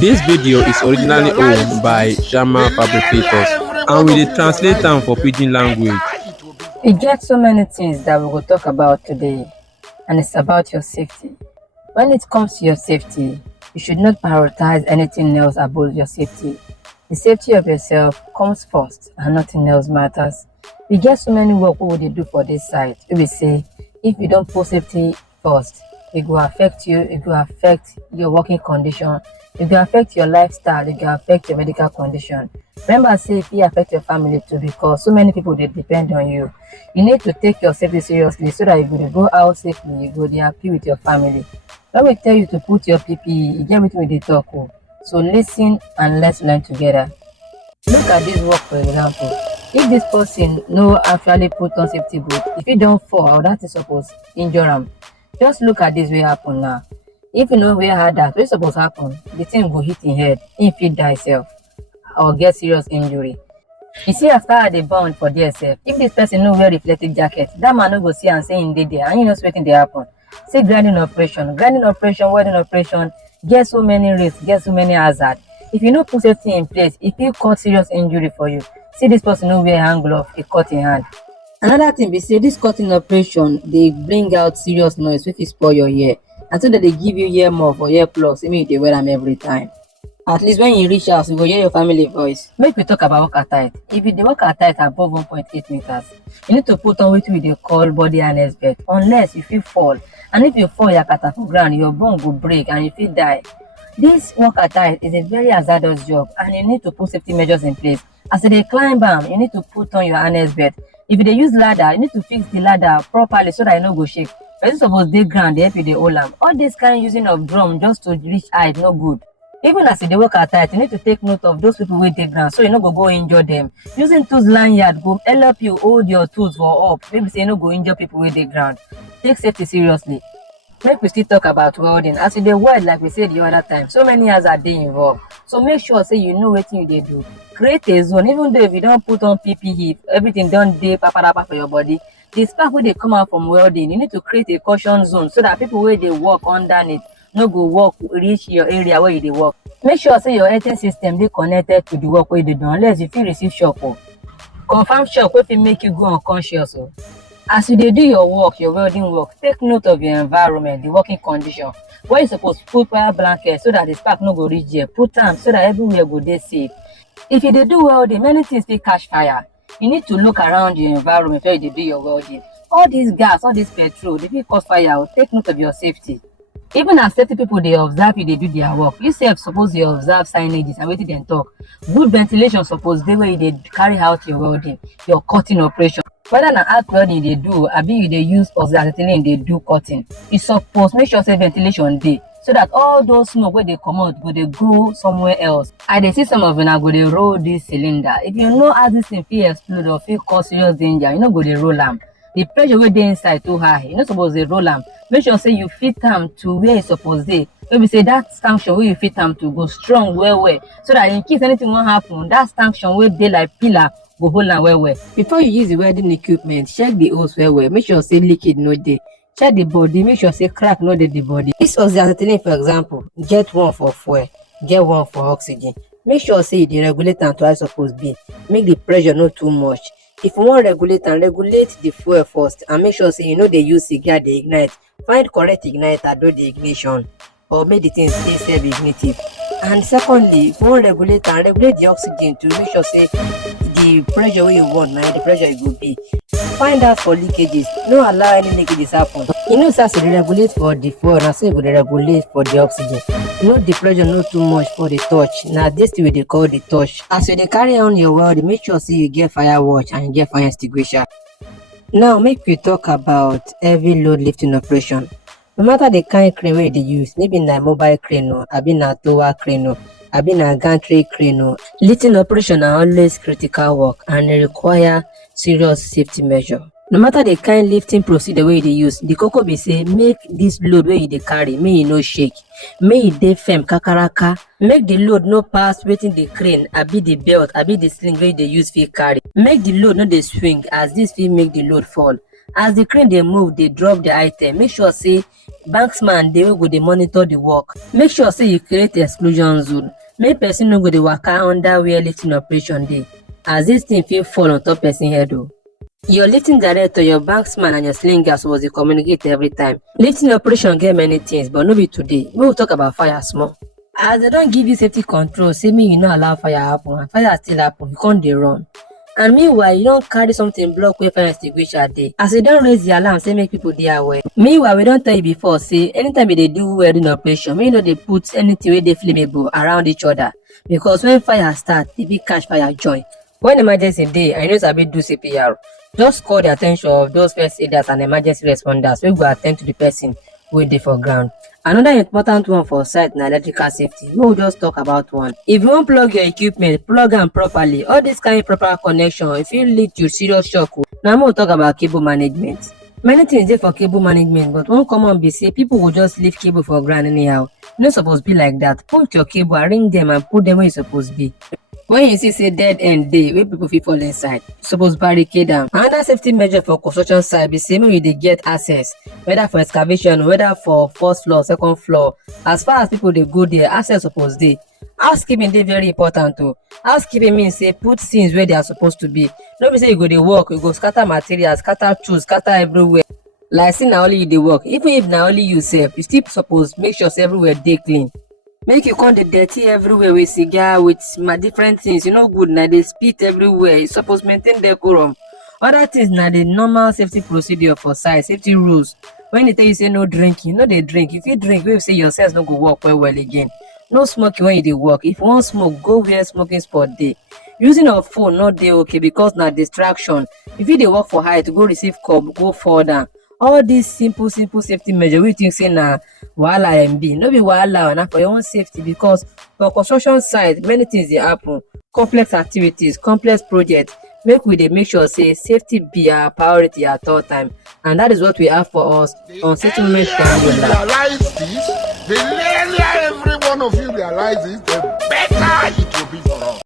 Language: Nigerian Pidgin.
This video is originally owned by Shama Fabricators and we dey translate am for Pidgin language. We get so many things that we will talk about today, and it's about your safety. When it comes to your safety, you should not prioritize anything else above your safety. The safety of yourself comes first and nothing else matters. We get so many work we will do for this side. We will say, if you don't put safety first, it will affect you, it will affect your working condition, it will affect your lifestyle, it will affect your medical condition. Remember, say if it affect your family too, because so many people they depend on you. You need to take your safety seriously so that you will go out safely, you go be happy with your family. When we tell you to put your PPE, you get with the talk. So listen and let's learn together. Look at this work for example. If this person no actually put on safety boot, if he don't fall, that is supposed to injure him. Just look at this way happen now. If you know where had that, what's supposed to happen? The thing will hit in head, if he die self or get serious injury. You see, after they bound for DSF, if this person no wear reflective jacket, that man no go see and say in there, and you know waiting they happen. Say grinding operation, welding operation, get so many risks, get so many hazards. If you no put safety in place, if you cause serious injury for you, see this person no wear hand glove, a cut in hand. Another thing be say this cutting operation they bring out serious noise if you spoil your ear, and so that they give you ear muff or ear plugs, make they wear them every time. At least when you reach house, you go hear your family voice. Make we talk about work attire. If you dey work attire above 1.8 meters, you need to put on what we dey call body harness belt, unless you fit fall. And if you fall yakata for ground, your bone will break and you fit die. This work attire is a very hazardous job and you need to put safety measures in place. As they climb am, you need to put on your harness belt. If you dey use ladder, you need to fix the ladder properly so that you no go shake. Person suppose dey ground, dey help you dey hold am. All this kind using of drum just to reach height no good. Even as you dey work attire, you need to take note of those people wey dey ground so you no go injure them. Using tools lanyard go help you hold your tools for up, maybe say you no go injure people wey dey ground. Take safety seriously. Make we still talk about welding. As you dey weld, like we said the other time, so many hazards dey involved. So make sure say you know wetin you dey do. Create a zone, even though if you don't put on PPE, everything don't dey paparapa for your body. The spark wey dey come out from welding, you need to create a caution zone so that people wey dey work underneath no go walk reach your area where you dey work. Make sure say your heating system dey connected to the work wey you dey do, unless you fit receive shock. Confirm shock wey fit make you go unconscious. As you dey do your work, your welding work, take note of your environment, the working condition. Where you suppose put fire blanket so that the spark no go reach there. Put am so that everywhere go dey safe. If you dey do welding, many things fit catch fire. You need to look around your environment where you dey do your welding. All this gas, all this petrol, they fit cause fire. Take note of your safety. Even as safety people dey observe you dey do their work, you sef suppose dey observe signages and wetin dem talk. Good ventilation suppose dey where you dey carry out your welding, your cutting operation. Whether na arc welding you dey do abi you dey use oxyacetylene dey do cutting, you suppose make sure say ventilation dey so that all those smoke wey dey comot go dey go somewhere else. I dey see some of una go dey roll this cylinder. If you know how this thing fit explode or fit cause serious danger, you no go dey roll am. The pressure wey dey inside too high, you no suppose dey roll am. Make sure say you fit am to where e suppose dey. Maybe say that stanchion wey you fit am to go strong well so that in case anything wan happen, that stanchion wey dey like pillar go hold am well. Before you use the welding equipment, check the hose well. Make sure say leakage no dey. Check the body, make sure say crack no dey the body. This oxyacetylene, for example, get one for fuel, get one for oxygen. Make sure say you dey regulate am to how e suppose be. Make the pressure no too much. If you wan regulate am, regulate the fuel first and make sure say you no dey use cigar dey ignite. Find correct igniter, do the ignition, or make the thing stay self-ignitive. And secondly, if you wan regulate am, regulate the oxygen to make sure say the pressure wey you want na the pressure e go be. Find out for leakages. No allow any leakages happen. You know, as you regulate for the fuel, na so you go regulate for the oxygen. No the pressure no too much for the touch. Now this thing we dey call the touch. As you dey carry on your welding, make sure say you get fire watch and you get fire extinguisher. Now make we talk about heavy load lifting operation. No matter the kind crane wey you dey use, maybe na mobile crane o, abi na tower crane o, abi na gantry crane o, lifting operation na always critical work and e require serious safety measure. No matter the kind lifting procedure wey you dey use, the koko be say make this load wey you dey carry make e no shake, make e dey firm kakaraka, make the load no pass wetin the crane abi the belt abi the sling wey you dey use fit carry. Make the load no dey swing as this fit make the load fall. As the crane dey move, dey drop the item, make sure say banksman dey wey go dey monitor the work. Make sure say you create exclusion zone, make person no go dey waka under where lifting operation dey, as this thing fit fall on top person head o. Your lifting director, your banksman and your slinger suppose dey communicate every time. Lifting operation get many things but no be today. Make we talk about fire small. As dem don give you safety control say make you no allow fire happen and fire still happen, you come dey run. And meanwhile, you don carry something block where fire extinguisher dey, as you don raise the alarm say make people dey aware. Meanwhile, we don tell you before say anytime you dey do welding operation, make you no dey put anything wey dey flammable around each other, because when fire start, e fit catch fire join. When emergency dey and you no sabi do CPR, just call the at ten tion of those first aiders and emergency responders wey go at ten d to the person wey dey for ground. Another important one for site na electrical safety. Make we just talk about one. If you wan plug your equipment, plug am properly. All this kind proper connection e fit lead to serious shock o. Now make we talk about cable management. Many things dey for cable management, but one common be say people go just leave cable for ground anyhow. E no suppose be like that. Put your cable, arrange them and put them where e suppose be. When you see say dead end dey wey people fit fall inside, you suppose barricade am. Another safety measure for construction site be say make you dey get access, whether for excavation, whether for first floor, second floor. As far as people dey go there, access suppose dey. Housekeeping dey very important o. Housekeeping mean say put things where they are supposed to be. No be say you go dey work, you go scatter materials, scatter tools, scatter everywhere. Like say na only you dey work. Even if na only you sef, you still suppose make sure say everywhere dey clean. Make you come dey dirty everywhere with cigar, with different things, e no good. Na dey spit everywhere. You suppose maintain decorum. Other things na the normal safety procedure for site, safety rules. When they tell you say no drinking, no dey drink. If you drink, wey say your sense no go work well again. No smoking when you dey work. If you wan smoke, go where smoking spot dey. Using of phone no dey okay because na distraction. If you dey work for height, go receive call, go fall down. All these simple safety measure wey you think say na wahala dem be, no be wahala, na for your own safety, because for construction site many things dey happen, complex activities, complex projects. Make we dey make sure say safety be our priority at all time, and that is what we have for us on settlement triangular. The earlier every one of you realize this, the better it will be for us.